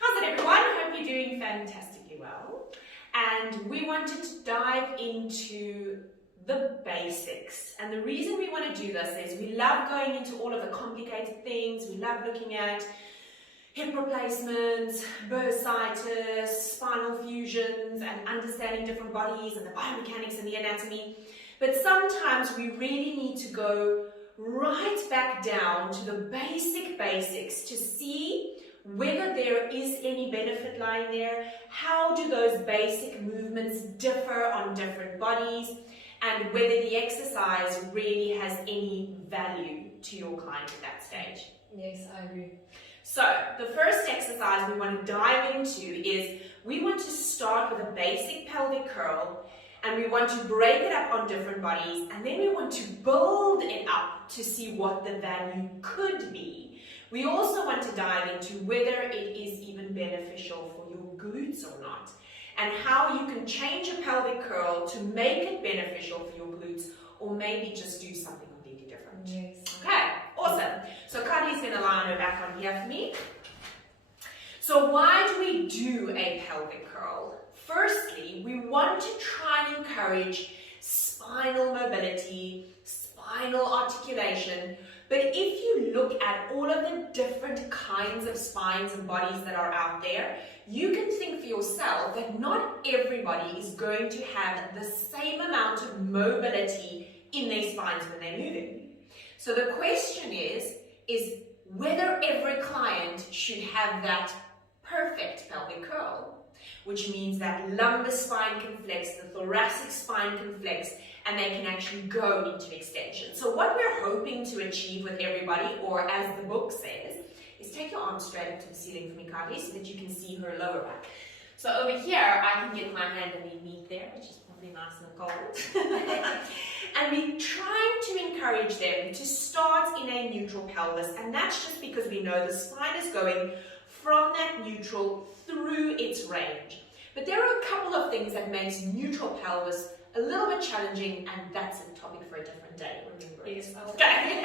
How's it, everyone? Hope you're doing fantastically well. And we wanted to dive into the basics. And the reason we want to do this is we love going into all of the complicated things. We love looking at hip replacements, bursitis, spinal fusions, and understanding different bodies and the biomechanics and the anatomy. But sometimes we really need to go right back down to the basics to see whether there is any benefit lying there, how do those basic movements differ on different bodies, and whether the exercise really has any value to your client at that stage. Yes, I agree. So the first exercise we want to dive into is we want to start with a basic pelvic curl, and we want to break it up on different bodies, and then we want to build it up to see what the value could be. We also want to dive into whether it is even beneficial for your glutes or not, and how you can change a pelvic curl to make it beneficial for your glutes, or maybe just do something completely different. Yes. Okay, awesome. So Carly's going to lie on her back on here for me. So why do we do a pelvic curl? Firstly, we want to try and encourage spinal mobility, spinal articulation. But if you look at all of the different kinds of spines and bodies that are out there, you can think for yourself that not everybody is going to have the same amount of mobility in their spines when they're moving. So the question is whether every client should have that perfect pelvic curl, which means that lumbar spine can flex, the thoracic spine can flex, and they can actually go into extension. So what we're hoping to achieve with everybody, or as the book says, is take your arms straight up to the ceiling for me, Carly, so that you can see her lower back. So over here, I can get my hand underneath there, which is probably nice and cold. And we're trying to encourage them to start in a neutral pelvis, and that's just because we know the spine is going from that neutral through its range. But there are a couple of things that makes neutral pelvis a little bit challenging, and that's a topic for a different day, remember? Yes. Okay.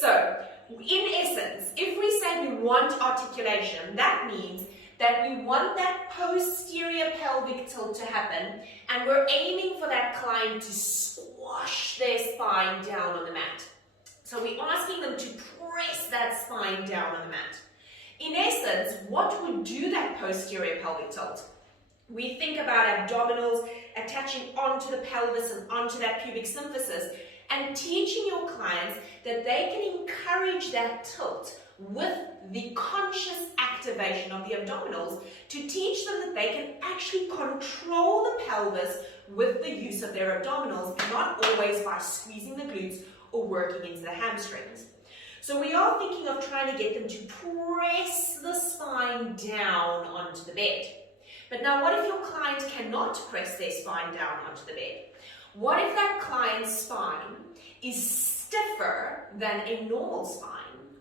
So, in essence, if we say we want articulation, that means that we want that posterior pelvic tilt to happen, and we're aiming for that client to squash their spine down on the mat. So we're asking them to press that spine down on the mat. In essence, what would do that posterior pelvic tilt? We think about abdominals attaching onto the pelvis and onto that pubic symphysis, and teaching your clients that they can encourage that tilt with the conscious activation of the abdominals to teach them that they can actually control the pelvis with the use of their abdominals, and not always by squeezing the glutes or working into the hamstrings. So we are thinking of trying to get them to press the spine down onto the bed. But now what if your client cannot press their spine down onto the bed? What if that client's spine is stiffer than a normal spine?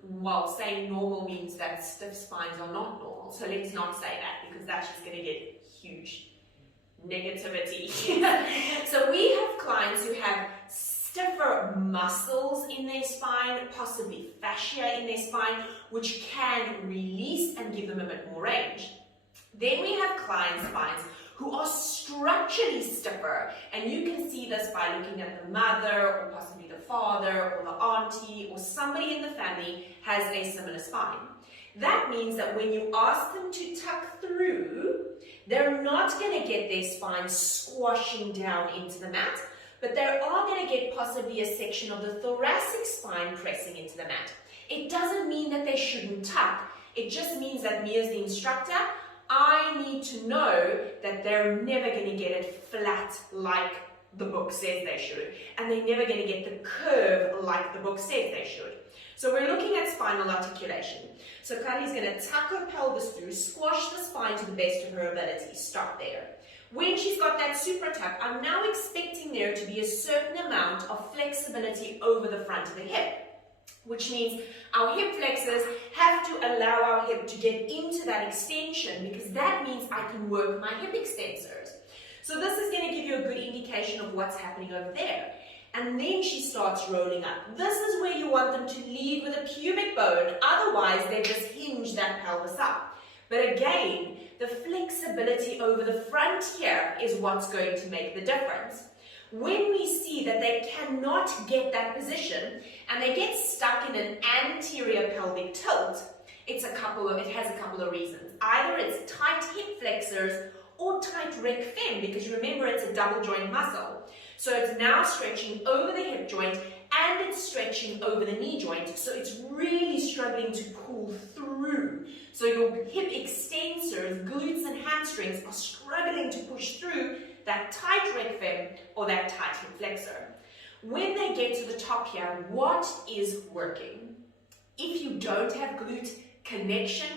Well, saying normal means that stiff spines are not normal. So let's not say that, because that's just going to get huge negativity. So we have clients who have stiffer muscles in their spine, possibly fascia in their spine, which can release and give them a bit more range. Then we have client spines who are structurally stiffer, and you can see this by looking at the mother, or possibly the father, or the auntie, or somebody in the family has a similar spine. That means that when you ask them to tuck through, they're not going to get their spine squashing down into the mat, but they are going to get possibly a section of the thoracic spine pressing into the mat. It doesn't mean that they shouldn't tuck. It just means that me as the instructor, I need to know that they're never going to get it flat like the book says they should, and they're never going to get the curve like the book says they should. So we're looking at spinal articulation. So Kylie's going to tuck her pelvis through, squash the spine to the best of her ability. Start there. When she's got that super tuck, I'm now expecting there to be a certain amount of flexibility over the front of the hip, which means our hip flexors have to allow our hip to get into that extension, because that means I can work my hip extensors. So this is going to give you a good indication of what's happening over there. And then she starts rolling up. This is where you want them to lead with a pubic bone, otherwise they just hinge that pelvis up. But again, the flexibility over the front here is what's going to make the difference. When we see that they cannot get that position and they get stuck in an anterior pelvic tilt, it has a couple of reasons. Either it's tight hip flexors or tight rec fem, because remember it's a double joint muscle. So it's now stretching over the hip joint and it's stretching over the knee joint, so it's really struggling to pull through. So your hip extensors, glutes and hamstrings are struggling to push through that tight rec fem or that tight hip flexor. When they get to the top here, what is working? If you don't have glute connection,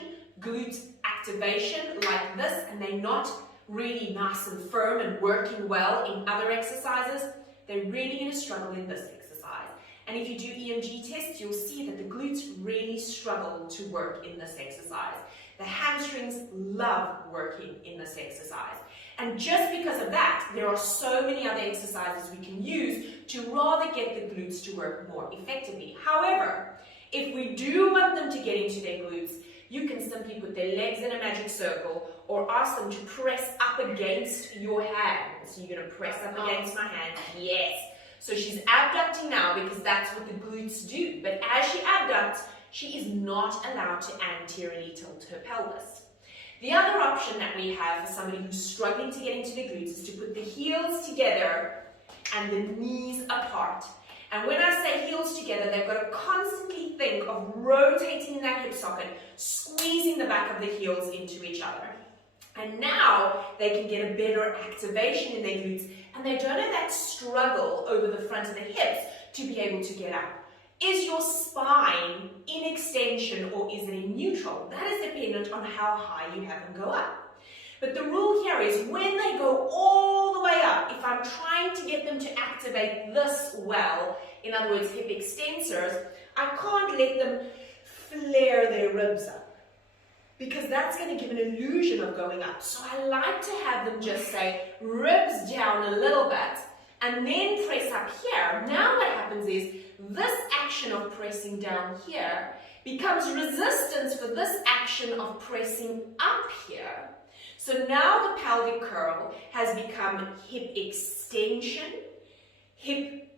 glute activation like this, and they're not really nice and firm and working well in other exercises, they're really going to struggle in this exercise. And if you do EMG tests, you'll see that the glutes really struggle to work in this exercise. The hamstrings love working in this exercise. And just because of that, there are so many other exercises we can use to rather get the glutes to work more effectively. However, if we do want them to get into their glutes, you can simply put their legs in a magic circle or ask them to press up against your hand. So you're going to press up against my hand. Yes. So she's abducting now because that's what the glutes do. But as she abducts, she is not allowed to anteriorly tilt her pelvis. The other option that we have for somebody who's struggling to get into the glutes is to put the heels together and the knees apart. And when I say heels together, they've got to constantly think of rotating in that hip socket, squeezing the back of the heels into each other. And now they can get a better activation in their glutes, and they don't have that struggle over the front of the hips to be able to get up. Is your spine in extension or is it in neutral? That is dependent on how high you have them go up. But the rule here is when they go all the way up, if I'm trying to get them to activate this well, in other words, hip extensors, I can't let them flare their ribs up, because that's going to give an illusion of going up. So I like to have them just say ribs down a little bit and then press up here. Now what happens is this action of pressing down here becomes resistance for this action of pressing up here. So now the pelvic curl has become hip extension, hip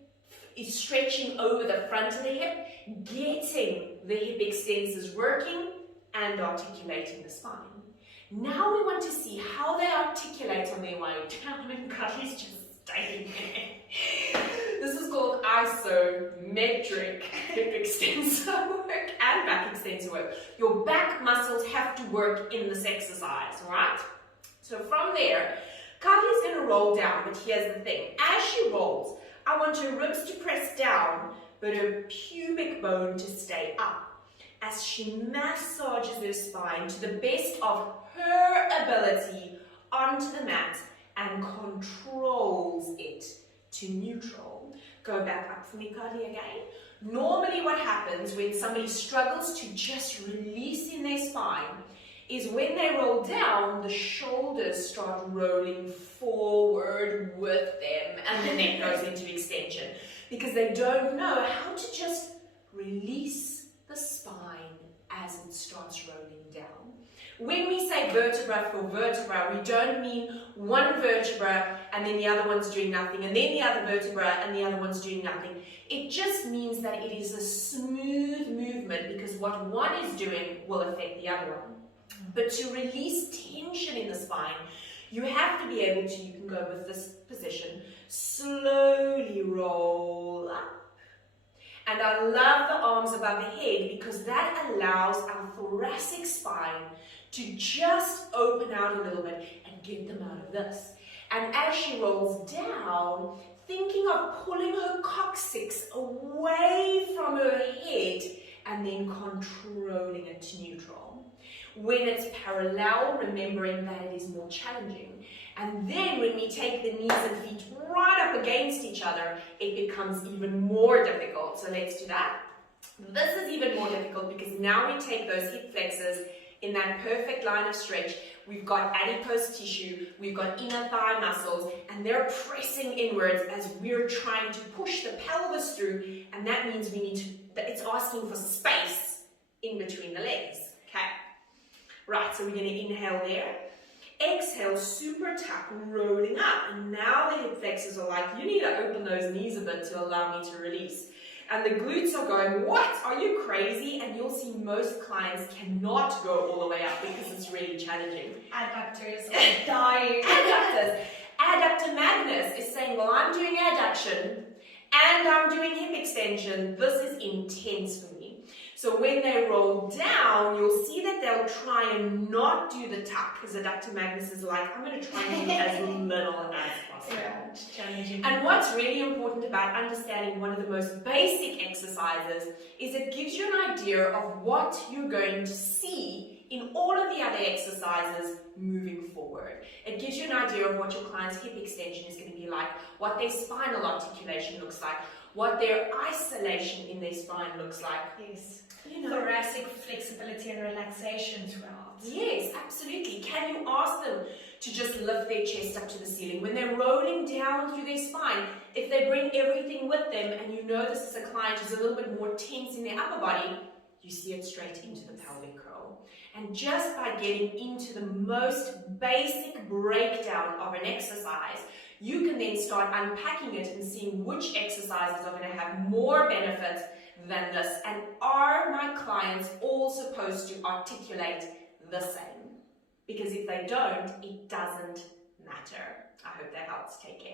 is stretching over the front of the hip, getting the hip extensors working and articulating the spine. Now we want to see how they articulate on their way down, and Carly's just staying there. This is called isometric hip extensor work and back extensor work. Your back muscles have to work in this exercise, right? So from there, Carly's going to roll down, but here's the thing. As she rolls, I want her ribs to press down, but her pubic bone to stay up, as she massages her spine to the best of her ability onto the mat and controls it to neutral. Go back up for me, Carly, again. Normally what happens when somebody struggles to just release in their spine is when they roll down, the shoulders start rolling forward with them and the neck goes into extension, because they don't know how to just release the spine as it starts rolling down. When we say vertebra for vertebra, we don't mean one vertebra and then the other one's doing nothing, and then the other vertebra and the other one's doing nothing. It just means that it is a smooth movement, because what one is doing will affect the other one. But to release tension in the spine, you have to be able to, you can go with this position, slowly roll up. And I love the arms above the head, because that allows our thoracic spine to just open out a little bit and get them out of this. And as she rolls down, thinking of pulling her coccyx away from her head and then controlling it to neutral. When it's parallel, remembering that it is more challenging. And then when we take the knees and feet right up against each other, it becomes even more difficult. So let's do that. This is even more difficult because now we take those hip flexors in that perfect line of stretch. We've got adipose tissue, we've got inner thigh muscles, and they're pressing inwards as we're trying to push the pelvis through, and that means we need to, it's asking for space in between the legs. Okay, Right, so we're going to inhale there. Exhale, super tuck, rolling up. And now the hip flexors are like, you need to open those knees a bit to allow me to release. And the glutes are going, what? Are you crazy? And you'll see most clients cannot go all the way up because it's really challenging. Adductors are dying. Adductors. Adductor magnus is saying, well, I'm doing adduction and I'm doing hip extension. This is intense for me. So when they roll down, you'll see that they'll try and not do the tuck, because adductor magnus is like, I'm going to try and do as little as possible. Yeah, it's challenging. And what's really important about understanding one of the most basic exercises is it gives you an idea of what you're going to see in all of the other exercises moving forward. It gives you an idea of what your client's hip extension is going to be like, what their spinal articulation looks like, what their isolation in their spine looks like. Yes. You know. Thoracic flexibility and relaxation throughout. Yes, absolutely. Can you ask them to just lift their chest up to the ceiling? When they're rolling down through their spine, if they bring everything with them and you know this is a client who's a little bit more tense in their upper body, you see it straight into the pelvic curl. And just by getting into the most basic breakdown of an exercise, you can then start unpacking it and seeing which exercises are going to have more benefits than this. And are my clients all supposed to articulate the same? Because if they don't, it doesn't matter. I hope that helps. Take care.